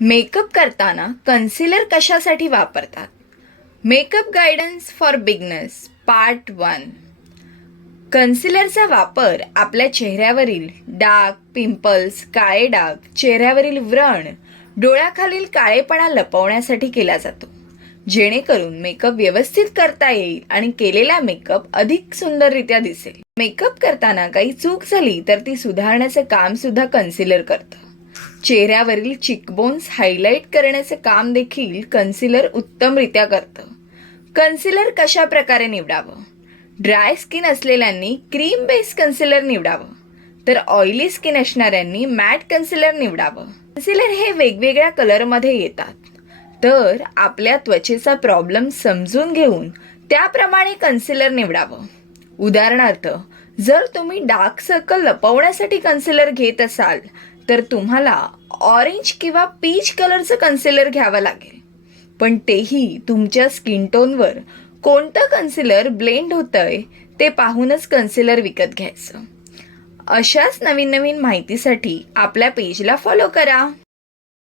Makeup करताना concealer कशासाठी वापरतात? Makeup guidance for beginners part 1. कन्सिलरचा वापर आपल्या चेहऱ्यावरील डाग, पिंपल्स, काळे डाग, चेहऱ्यावरील व्रण, डोळ्याखालील काळेपणा लपवण्यासाठी केला जातो, जेणेकरून मेकअप व्यवस्थित करता येईल आणि केलेला मेकअप अधिक सुंदररित्या दिसेल. मेकअप करताना काही चूक झाली तर ती सुधारण्याचं काम सुद्धा कन्सिलर करतं. चेहऱ्यावरील चिकबोन्स हायलाइट करण्याचे काम देखील कन्सिलर उत्तमरित्या करतं. कन्सिलर कशा प्रकारे निवडावं? ड्राय स्किन असलेल्यांनी क्रीम बेस कन्सिलर निवडावं, तर ऑइली स्किन असणाऱ्यांनी मॅट कन्सिलर निवडावं. कन्सिलर हे वेगवेगळ्या कलरमध्ये येतात, तर आपल्या त्वचेचा प्रॉब्लेम समजून घेऊन त्याप्रमाणे कन्सिलर निवडावं. उदाहरणार्थ, जर तुम्ही डार्क सर्कल लपवण्यासाठी कन्सिलर घेत असाल तर तुम्हाला ऑरेंज किंवा पीच कलरचं कन्सिलर घ्यावं लागेल, पण तेही तुमच्या स्किन टोनवर कोणतं कन्सिलर ब्लेंड होतंय ते पाहूनच कन्सिलर विकत घ्यायचं. अशाच नवीन नवीन माहितीसाठी आपल्या पेजला फॉलो करा.